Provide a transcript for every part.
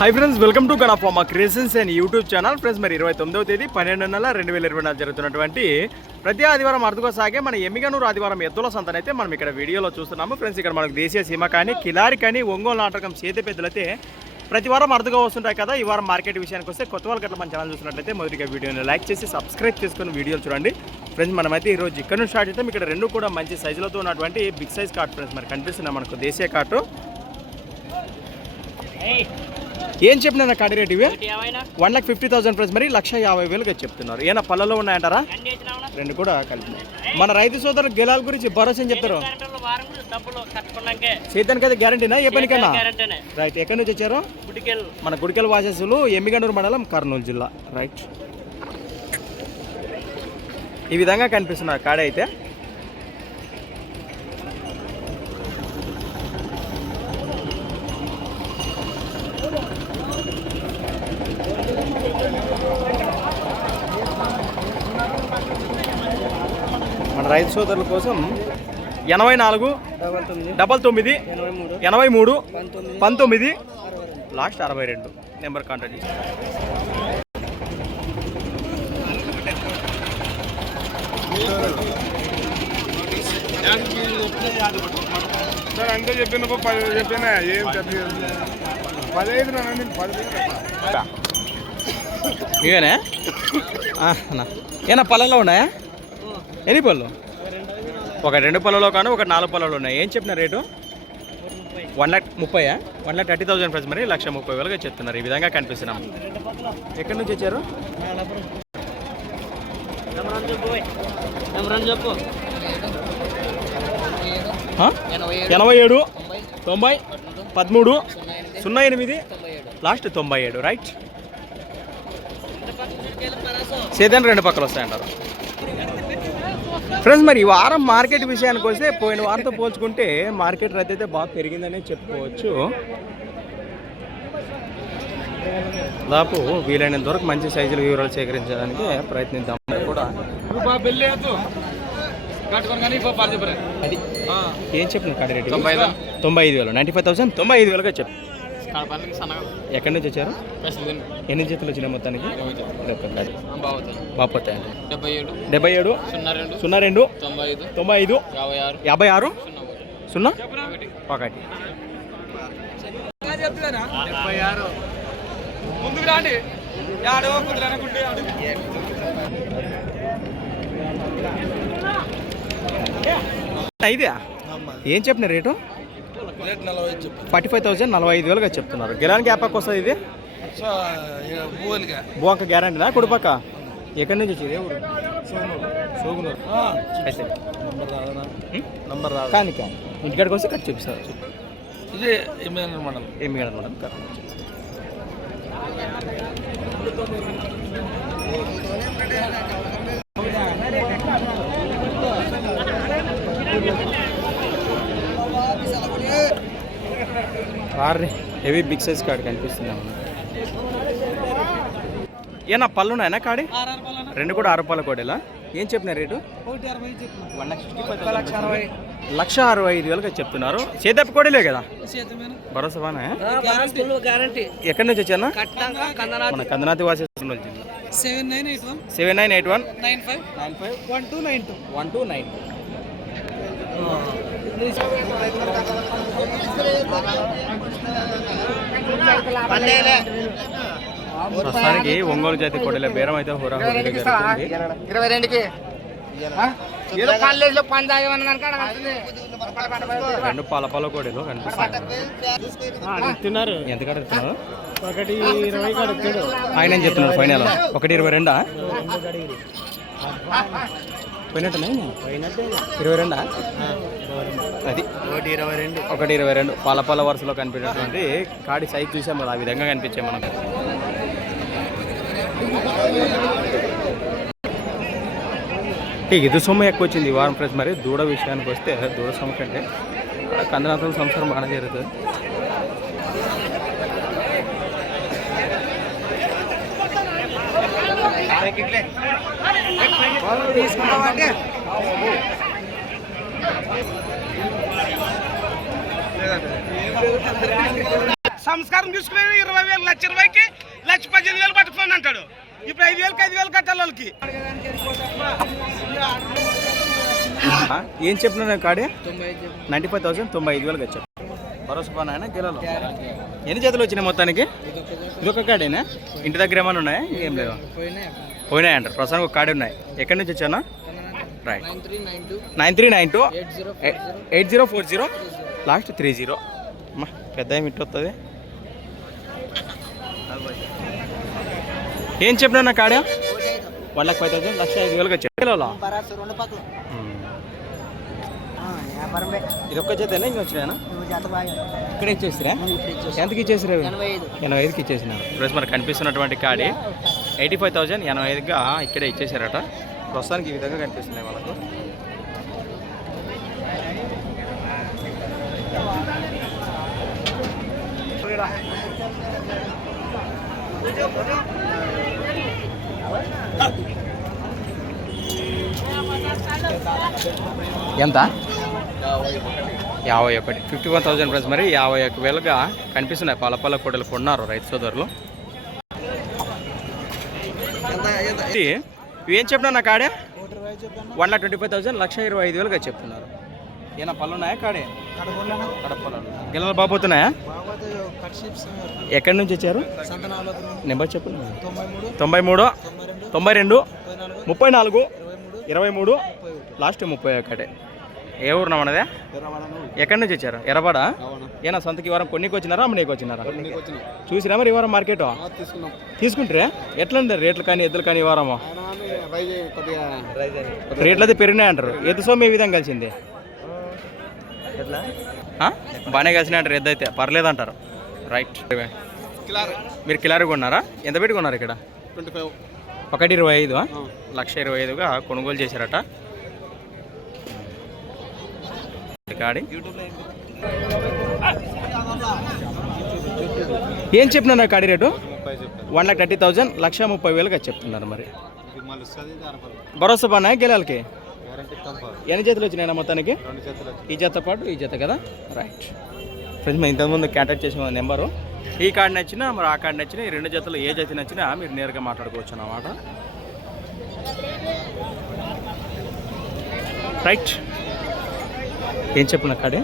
High friends welcome to గణఫామా creations and YouTube channel friends మరి ఇరవై తొమ్మిదవ తేదీ పన్నెండు నెల రెండు వేల ఇరవై నాలుగు జరుగుతున్నటువంటి ప్రతి ఆదివారం అరుదుగా సాగే మన ఎమ్మిగనూరు ఆదివారం ఎద్దుల సంతనైతే మనం ఇక్కడ వీడియోలో చూస్తున్నాము. ఫ్రెండ్స్ ఇక్కడ మనకు దేశీయ సీమ కానీ కిలారి కానీ ఒంగోలు నాటకం చేతి పెద్దలైతే ప్రతి వారం అరుదుగా వస్తుంటాయి కదా. ఈ వారం మార్కెట్ విషయానికి వస్తే కొత్త వాళ్ళకి అట్లా మన ఛానల్ చూసినట్లయితే మొదటిగా వీడియోని లైక్ చేసి సబ్స్క్రైబ్ చేసుకుని వీడియోలు చూడండి. ఫ్రెండ్స్ మనమైతే ఈ రోజు ఇక్కడ నుంచి స్టార్ట్ చేస్తాం ఇక్కడ రెండు కూడా మంచి సైజులతో ఉన్నటువంటి బిగ్ సైజ్ కార్ట్ ఫ్రెండ్స్ మరి కనిపిస్తున్నాయి మనకు దేశీయ కార్టు ఏం చెప్పినా కాడి రేట్ ఇవి? One lakh fifty thousand price మరి లక్ష యాభై వేలుగా చెప్తున్నారు. ఏనా పళ్ళలో ఉన్నాయంటారా? రెండు కూడా కలిపి. మన రైతు సోదరు గెలాల గురించి భరోసా ఏం చెప్తారు? చేద్దానికి అయితే గ్యారంటీనా? ఏ పనికైనా? రైట్ ఎక్కడి నుంచి వచ్చారు? మన గుడికెల్ వాసస్సులు ఎమ్మిగండూరు మండలం కర్నూలు జిల్లా. రైట్. ఈ విధంగా కనిపిస్తున్నారు కాడ అయితే మన రైతు సోదరుల కోసం ఎనభై నాలుగు డబల్ తొమ్మిది ఎనభై మూడు పంతొమ్మిది లాస్ట్ అరవై రెండు. నెంబర్ కాంటాక్ట్ సార్ అంతే చెప్పిన చెప్పినా. ఏం పదహైదు ఇవేనా? ఏనా పళ్ళలో ఉన్నాయా? ఎన్ని పళ్ళు? ఒక రెండు పళ్ళలో కానీ ఒక నాలుగు పళ్ళలో ఉన్నాయి. ఏం చెప్పిన rate? One lakh ముప్పైయా? One lakh thirty thousand price మరి లక్ష ముప్పై వేలుగా చెప్తున్నారు. ఈ విధంగా కనిపిస్తున్నాం. ఎక్కడి నుంచి వచ్చారు? ఎనభై ఏడు తొంభై పదమూడు సున్నా ఎనిమిది లాస్ట్ తొంభై ఏడు రైట్. సేదన్ రెండు పక్కలు వస్తాయంటారు. ఫ్రెండ్స్ మరి ఈ వారం మార్కెట్ విషయానికి వస్తే పోయిన వారంతో పోల్చుకుంటే మార్కెట్ రద్దు అయితే బాగా పెరిగిందనే చెప్పుకోవచ్చు. దాదాపు వీలైనంత వరకు మంచి సైజుల వివరాలు సేకరించడానికి ప్రయత్నిద్దాం. కూడా. అది. ఏం చెప్పిన కాడి రేటు? తొంభై ఐదు. తొంభై ఐదు వేలు. నైంటీ ఫైవ్ థౌసండ్ తొంభై ఐదు వేలుగా చెప్పు. ఎక్కడి నుంచి వచ్చారు? ఎన్ని జతలు వచ్చినాయి మొత్తానికి? బాపోతాయి డెబ్బై ఏడు. సున్నా రెండు. సున్నా రెండు? తొంభై ఐదు. తొంభై ఐదు? యాభై ఆరు. యాభై ఆరు? సున్నా ఒకటి. ముందుకు రాండి. ఇదే ఏం చెప్పిన రేటు? ఫార్టీ ఫైవ్ థౌసండ్ నలభై ఐదు వేలుగా చెప్తున్నారు. గిలానికి యాపక్ వస్తుంది ఇది? బోంక గ్యారంటీనా కుడిపక్క ఎక్కడి నుంచి వచ్చింది? ఏ ఊరు? సోగునూరు నంబర్ కానీ కానీ. ఇంటికాడికి వస్తే కట్ చూపిస్తారు ఇదే ఎమ్మెల్యే మండలం. ఏమి కాదు మేడం కట్. ఆర్రే హెవీ బిగ్ సైజ్ కార్డ్ కనిపిస్తుంది ఏనా పళ్ళు ఉన్నాయనా కాడి? రెండు కూడా ఆరు రూపాయల కోడేలా? ఏం చెప్పిన రేటు? లక్ష అరవై. ఐదు వేలుగా చెప్తున్నారు. చేతప్ప కోడలే కదా? భరోసా ఎక్కడి నుంచి వచ్చానా కందనా మన కందనాతి వాసి జిల్లా. Seven nine eight one. Seven nine eight one. Nine five. Nine five. One two nine two. One two nine ప్రస్తుతానికి ఒంగోలు జాతి కోడల బేరం అయితే హోరా ఇరవై రెండుకి ఏదో పని రెండు పాల పాల కోడలు కనిపిస్తున్నాయి. తిన్నారు ఎంత కాడ ఇస్తున్నారు ఒకటి ఇరవై కడుగుతాడు ఆయన ఏం చెప్తున్నారు ఫైనల్. ఒకటి ఇరవై రెండా? పోయినట్టునే ఇరవై రెండా? అది. ఒకటి ఇరవై రెండు. ఒకటి ఇరవై రెండు. పాల పాల వరుసలో కనిపించినటువంటి కాడి సైజ్ చూసాం కదా ఆ విధంగా కనిపించాయి మనకు. ఇది సొమ్ము ఎక్కువ వచ్చింది ఈ వారం ప్లస్ మరి దూడ విషయానికి వస్తే దూడ సొమ్ము కంటే కందనాథం సంవత్సరం బాగా జరుగుతుంది. తీసుకుంటామంటే సంస్కారం తీసుకునేది ఇరవై వేలు లక్ష ఇరవైకి లక్ష పద్దెనిమిది వేలు పట్టుకోండి అంటాడు. ఇప్పుడు ఐదు వేలకి ఐదు వేలు కట్టాలి వాళ్ళకి. ఏం చెప్పిన కాడే నైంటీ ఫైవ్ థౌసండ్ తొంభై ఐదు వేలకు వచ్చాడు. భరోసా బాగా ఆయన కిలోలు ఎన్ని జతలు వచ్చినాయి మొత్తానికి? ఇదొక కాడేనా? ఇంటి దగ్గర ఏమైనా ఉన్నాయా? ఏం లేవా? పోయినాయి అంటారు. ప్రస్తుతానికి ఒక కాడే ఉన్నాయి. ఎక్కడి నుంచి వచ్చానా right nine three nine two. Eight zero four zero. Last three zero. అమ్మా పెద్ద ఏమి ఇట్టు వస్తుంది ఏం చెప్పినా నా కాడా? వన్ లాక్ ఫైవ్ థౌసండ్ లక్ష ఐదు వేలకు వచ్చాయి. ఇది ఒక్క చేత ఇంకా ఇక్కడ ఇచ్చేసిరా? ఇప్పుడు ఇచ్చేసి ఎంతకి ఇచ్చేసిరా? ఎనభై ఐదు. ఎనభై ఐదుకి ఇచ్చేసినారు ప్లస్ మనకు కనిపిస్తున్నటువంటి కాడి. ఎయిటీ ఫైవ్ థౌజండ్ ఎనభై ఐదుగా ఇక్కడే ఇచ్చేసారట ప్రస్తుతానికి ఈ విధంగా కనిపిస్తున్నాయి వాళ్ళకు. ఎంత? యాభై ఒకటి. Fifty one thousand price. మరి యాభై ఒక వేలుగా కనిపిస్తున్నాయి. పాల పాల కోటలు కొన్నారు రైతు సోదరులు. ఇవి ఏం చెప్పినా నా కాడే? One lakh twenty five thousand లక్ష ఇరవై ఐదు వేలుగా చెప్తున్నారు ఏనా పళ్ళు ఉన్నాయా కాడే కడపలు గిల్లలు బాగుపోతున్నాయా ఎక్కడి నుంచి వచ్చారు? నెంబర్ చెప్పు తొంభై మూడు తొంభై రెండు ముప్పై నాలుగు ఇరవై మూడు లాస్ట్ ముప్పై ఒకటి. ఏ ఊరు మనదే? ఎక్కడి నుంచి వచ్చారు? ఎర్రబాడ ఏనా సొంతకి వారం కొన్నికి వచ్చినారా అమ్మనీకి వచ్చినారా? చూసిరా మరి ఈ వారం మార్కెట్ తీసుకుంటారే? ఎట్లా ఉంది రేట్లు కానీ ఎద్దులు కానీ ఈ వారము? రేట్లు అయితే పెరిగినాయి అంటారు. ఎద్దు సొమ్ము ఏ విధంగా కలిసింది? బాగానే కలిసినాయి అంటారు ఎద్దు అయితే. పర్లేదు అంటారు. రైట్ మీరు కిలారీ కొన్నారా? ఎంత పెట్టి కొన్నారు ఇక్కడ? Twenty five. ఒకటి ఇరవై ఐదు ఆ? లక్ష ఇరవై ఐదుగా కొనుగోలు చేశారట. గాడి. ఏం చెప్పినారు కాడి rate? One lakh thirty thousand లక్ష ముప్పై వేలుగా చెప్తున్నారు మరి. భరోసా బాగున్నాయి గెలాలకి? ఎన్ని జతలు వచ్చినాయి మొత్తానికి? ఈ జత పాటు ఈ జత కదా? రైట్ ఫ్రెండ్స్ మేము ఇంతకుముందు కాంటాక్ట్ చేసిన నెంబరు. ఈ కార్డు నచ్చినా మరి ఆ కార్డు నచ్చినా ఈ రెండు జతలు ఏ జత నచ్చినా మీరు నేరుగా మాట్లాడుకోవచ్చు అన్నమాట. రైట్ ఏం చెప్పిన కాడే?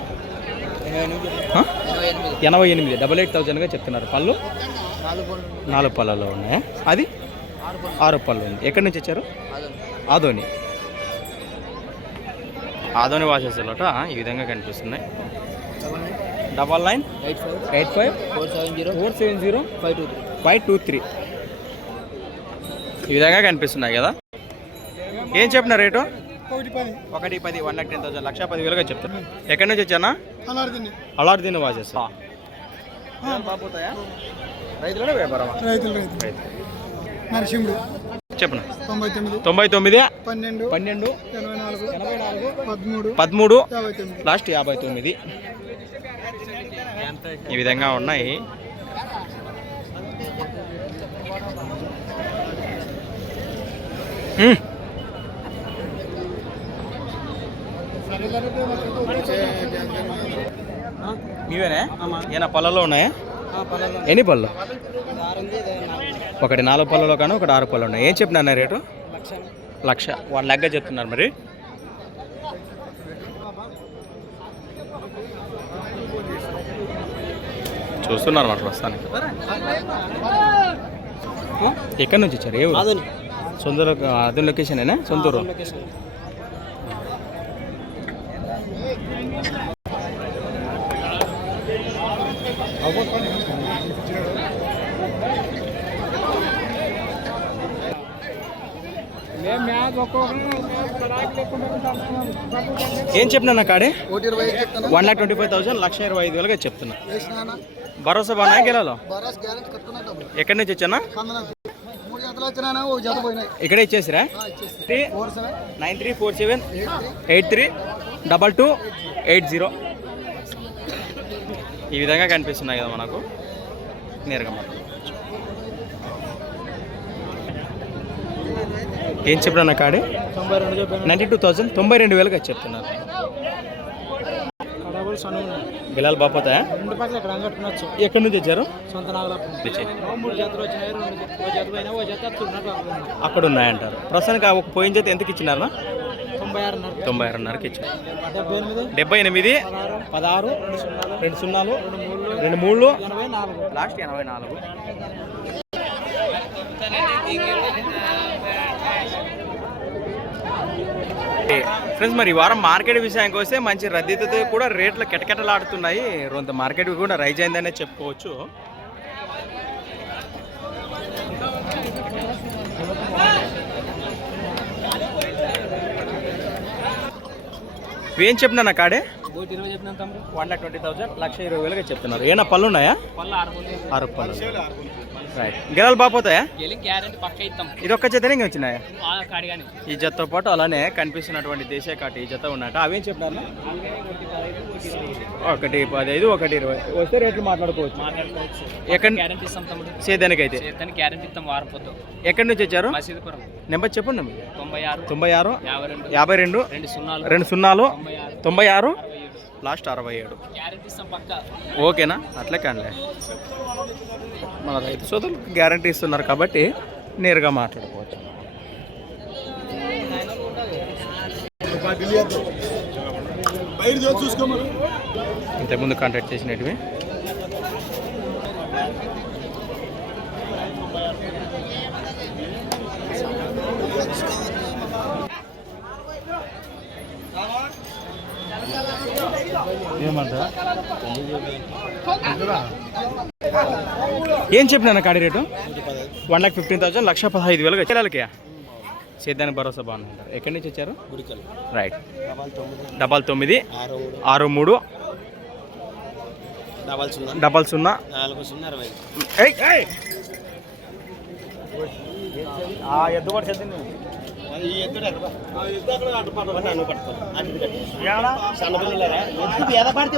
ఎనభై ఎనిమిది. డబల్ ఎయిట్ థౌజండ్గా చెప్తున్నారు. పళ్ళు? నాలుగు పళ్ళు. నాలుగు పళ్ళలో ఉన్నాయా? అది? ఆరు పళ్ళు. ఉంది. ఎక్కడి నుంచి వచ్చారు? ఆదోని. ఆదోని. వాసేసాలట? ఈ విధంగా కనిపిస్తున్నాయి. Double nine eight five eight five four seven zero four seven zero five two three five two three ఈ విధంగా కనిపిస్తున్నాయి కదా? ఏం చెప్పిన రేటు? ఒకటి పది. వన్ లాక్ టెన్ థౌసండ్ లక్ష పది వేలుగా చెప్తాను ఎక్కడి నుంచి వచ్చానా? రైతులనే వ్యాపారమా? రైతులు రైతు రైతు నరసింహుడు. చెప్పను? తొంభై తొమ్మిది తొంభై తొమ్మిది పన్నెండు. పన్నెండు. ఎనభై నాలుగు ఎనభై నాలుగు. పదమూడు. పదమూడు. లాస్ట్ యాభై తొమ్మిది ఈ విధంగా ఉన్నాయి. హ్మ్. ఇవేనే ఏనా పళ్ళలో ఉన్నాయా? ఎన్ని పళ్ళు? ఒకటి నాలుగు పళ్ళలో కానీ ఒకటి ఆరు పళ్ళు ఉన్నాయి. ఏం చెప్పినా రేటు? లక్ష. వన్ లెగ్గా చెప్తున్నారు మరి. చూస్తున్నారు మాట ప్రస్తుతానికి. ఎక్కడి నుంచి వచ్చారు? ఏ సొంత లొక- అదే లొకేషన్ సొంతూరు ఏం చెప్పినా నా కాడే? One lakh twenty five thousand లక్ష ఇరవై ఐదు వేలుగా చెప్తున్నా. భరోసా బాగా గెలాలో ఎక్కడి నుంచి వచ్చానా? ఇక్కడే ఇచ్చేసిరా? Nine three four seven eight three double two eight zero. ఈ విధంగా కనిపిస్తున్నాయి కదా మనకు. నేరుగా మాట్లాడుకోవచ్చు ఏం చెప్పినా కాడే? తొంభై రెండు చెప్పాను నైంటీ టూ థౌజండ్ తొంభై రెండు చెప్తున్నారు బాపోతాయా రెండు పక్కల ఇక్కడ అంగట్టునొచ్చు ఎక్కడి నుంచి వచ్చారు? అక్కడ ఉన్నాయి. అక్కడ ఉన్నాయంటారు. ప్రస్తుతానికి ఒక పోయిన చేతి ఎంతకి ఇచ్చినారా తొంభై ఆరున్నర తొంభై ఆరున్నరకి ఇచ్చారు డెబ్బై ఎనిమిది? పదహారు. రెండు సున్నాలు. రెండు మూడు లాస్ట్ ఎనభై నాలుగు. ఫ్రెండ్స్ మరి ఈ వారం మార్కెట్ విషయానికి వస్తే మంచి రద్దీతో కూడా రేట్లు కెటకెటలాడుతున్నాయి. కొంత మార్కెట్ కూడా రైజ్ అయిందనే చెప్పుకోవచ్చు. ఏం చెప్పినా నా కాడే? వన్ లాక్ ట్వంటీ థౌసండ్ లక్ష ఇరవై వేలుగా చెప్తున్నారు. ఏనా పళ్ళు ఉన్నాయా ఆరు పళ్ళు. రైట్ గిరాలు బాపోతాయా ఇది ఒక్క జతనే ఇంకా వచ్చినాయా? ఈ జతతో పాటు అలానే కనిపిస్తున్నటువంటి దేశీయ కాటి ఈ జత ఉన్నట్టు అవేం చెప్పినారు? ఒకటి పదహైదు ఒకటి ఇరవై. వస్తే రేట్లు మాట్లాడుకోవచ్చు. మాట్లాడుకోవచ్చు. ఎక్కడ గ్యారెంటీ ఇస్తాం తమ్ముడు. చేతానికి గ్యారెంటీ ఇస్తాం వారం పొద్దు ఎక్కడి నుంచి వచ్చారు? మసీదుపురం. నెంబర్ చెప్పండి తొంభై ఆరు తొంభై ఆరు యాభై రెండు యాభై రెండు సున్నాలు. రెండు సున్నాలు తొంభై ఆరు లాస్ట్ అరవై ఏడు. ఓకేనా? అట్లే కానిలే మన రైతు సోదరులకు గ్యారంటీ ఇస్తున్నారు కాబట్టి నేరుగా మాట్లాడుకోవచ్చు. ఇంతకుముందు కాంటాక్ట్ చేసినవి ఏం చెప్పినా కాడి rate? One lakh fifteen thousand లక్ష పదహైదు వేలుగా చెల్లెలకి సేద్యానికి భరోసా బాగుంటారు ఎక్కడి నుంచి వచ్చారు? రైట్. డబల్ తొమ్మిది. ఆరు మూడు. డబల్ సున్నా.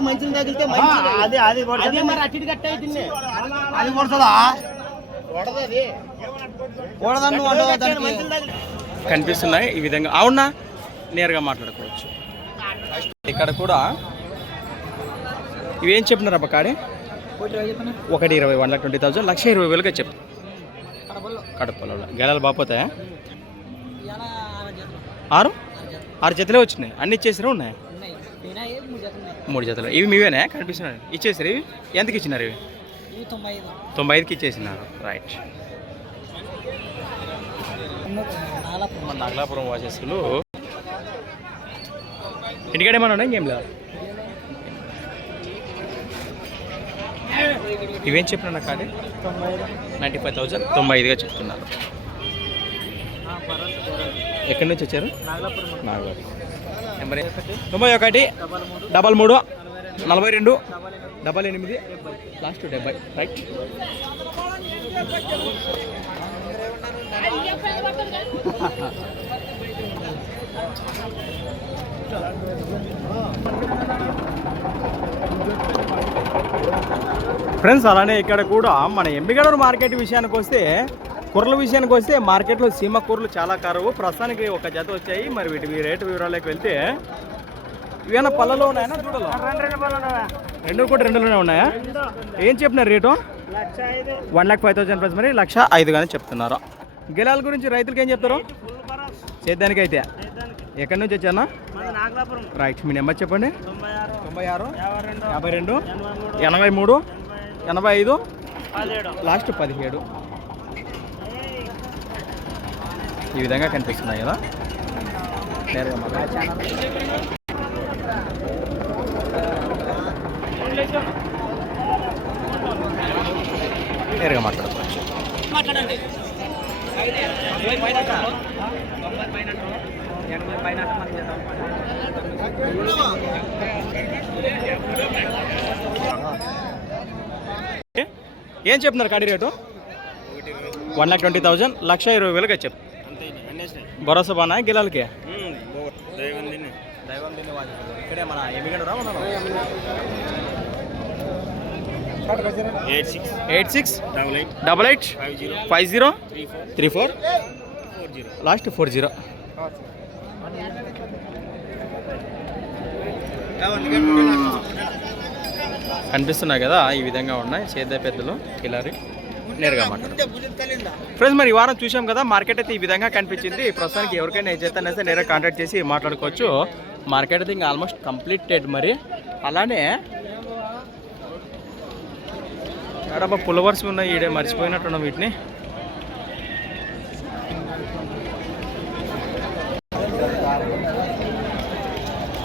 మంచిని తగిలితే మంచి అది అది అదే మరి అట్టి కట్ట తిన్నే. అది కొడుతుందా? కొడదది కనిపిస్తున్నాయి ఈ విధంగా. అవునా? నేరుగా మాట్లాడుకోవచ్చు. ఇక్కడ కూడా ఇవేం చెప్పినారు అబ్బా కాడే? ఒకటి ఇరవై వన్ లాక్ ట్వంటీ థౌసండ్ లక్ష ఇరవై వేలుగా చెప్తారు కడపలో గెలాలు బాపోతాయా ఆరు? ఆరు జతలే వచ్చినాయి. అన్ని ఇచ్చేసారు ఉన్నాయి? మూడు జతలు. ఇవి మీవేనా? కనిపిస్తున్నాయి. ఇచ్చేసారు ఇవి? ఎంతకి ఇచ్చినారు ఇవి? తొంభై ఐదుకి ఇచ్చేసినారు. రైట్. మన నాగలాపురం వాసేసులు ఇంటికాడ ఏమన్నా ఉన్నాయి ఇంకేం లేదు ఇవేం చెప్పినా నాకు అది? నైంటీ ఫైవ్ థౌజండ్ తొంభై ఐదుగా చెప్తున్నారు. ఎక్కడి నుంచి వచ్చారు? నాగలాపురం. నెంబర్ తొంభై ఒకటి డబల్ మూడు నలభై రెండు డబల్ ఎనిమిది లాస్ట్ డెబ్బై రైట్? ఫ్రెండ్స్ అలానే ఇక్కడ కూడా మన ఎంబిగడూరు మార్కెట్ విషయానికి వస్తే కూరల విషయానికి వస్తే మార్కెట్లో సీమ కూరలు చాలా కరువు. ప్రస్తుతానికి ఒక జత వచ్చాయి. మరి వీటి రేటు వివరాలకు వెళ్తే ఇవేనా పళ్ళలో ఉన్నాయా? దూడలో రెండు కూడా రెండులోనే ఉన్నాయా? ఏం చెప్పినారు rate? One lakh five thousand plus మరి. లక్ష ఐదు కానీ చెప్తున్నారు. గెలాల గురించి రైతులకి ఏం చెప్తారు? సేద్యానికి అయితే ఎక్కడి నుంచి వచ్చానా రైట్ మీ నెంబర్ చెప్పండి. తొంభై ఆరు. యాభై రెండు. ఎనభై మూడు. ఎనభై ఐదు. లాస్ట్ పదిహేడు. ఈ విధంగా కనిపిస్తున్నాయి కదా? నేరుగా మాట్లాడుకోవచ్చు మాట్లాడండి ఏం చెప్తున్నారు కాడి rate? One lakh twenty thousand లక్ష ఇరవై వేలుగా చెప్ భరోసా బాగా గిలాలకి? Eight six. Double eight. Double eight? Five zero. Three four. Three four? Four zero. Last four zero. కనిపిస్తున్నాయి కదా ఈ విధంగా ఉన్నాయి. సేద్య పెద్దలు కిలారి నేరుగా మాట్లాడు ఫ్రెండ్స్ మరి ఈ వారం చూసాం కదా మార్కెట్ అయితే ఈ విధంగా కనిపించింది. ప్రస్తుతానికి ఎవరికైనా ఏ అయితే నేరుగా కాంటాక్ట్ చేసి మాట్లాడుకోవచ్చు. మార్కెట్ అయితే ఇంకా ఆల్మోస్ట్ కంప్లీటెడ్ మరి. అలానే ఎడబ్బా పులవర్స్ ఉన్నాయి ఈడే మర్చిపోయినట్టున్నాం వీటిని.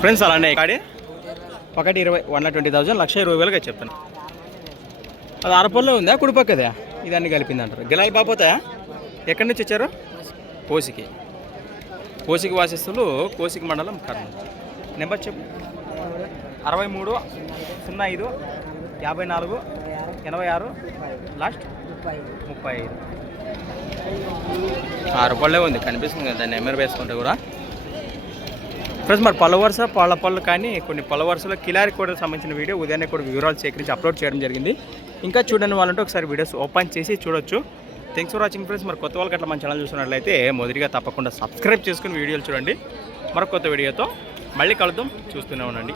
ఫ్రెండ్స్ అలానే కాడి. ఒకటి ఇరవై వన్ లాక్ ట్వంటీ థౌసండ్ లక్ష ఇరవై వేలుగా చెప్తాను అది అరపల్లో ఉందా కుడిపక్కదా? ఇదన్నీ కలిపింది అంటారు గిలాల్ బాపోతా ఎక్కడి నుంచి వచ్చారు? కోసికి. కోసికి వాసిస్తులు కోసికి మండలం కర్నూలు. నెంబర్ చెప్పు. అరవై మూడు సున్నా ఐదు యాభై నాలుగు ఎనభై ఆరు లాస్ట్ ముప్పై ఐదు. ఆరు పళ్ళే ఉంది కనిపిస్తుంది కదా దాన్ని ఎమ్మెర్ వేసుకుంటే కూడా. ఫ్రెండ్స్ మరి పళ్ళ వరుస పళ్ళ పళ్ళు కానీ కొన్ని పళ్ళ వరుసలో కిలారి కూడా సంబంధించిన వీడియో ఉదయాన్నే కూడా వివరాలు సేకరించి అప్లోడ్ చేయడం జరిగింది. ఇంకా చూడని వాళ్ళంటే ఒకసారి వీడియోస్ ఓపెన్ చేసి చూడొచ్చు. థ్యాంక్స్ ఫర్ వాచింగ్ ఫ్రెండ్స్ మరి కొత్త వాళ్ళకి అట్లా మన ఛానల్ చూసినట్లయితే మొదటిగా తప్పకుండా సబ్స్క్రైబ్ చేసుకుని వీడియోలు చూడండి. మరొక కొత్త వీడియోతో మళ్ళీ కలుద్దాం. చూస్తూనే ఉండండి.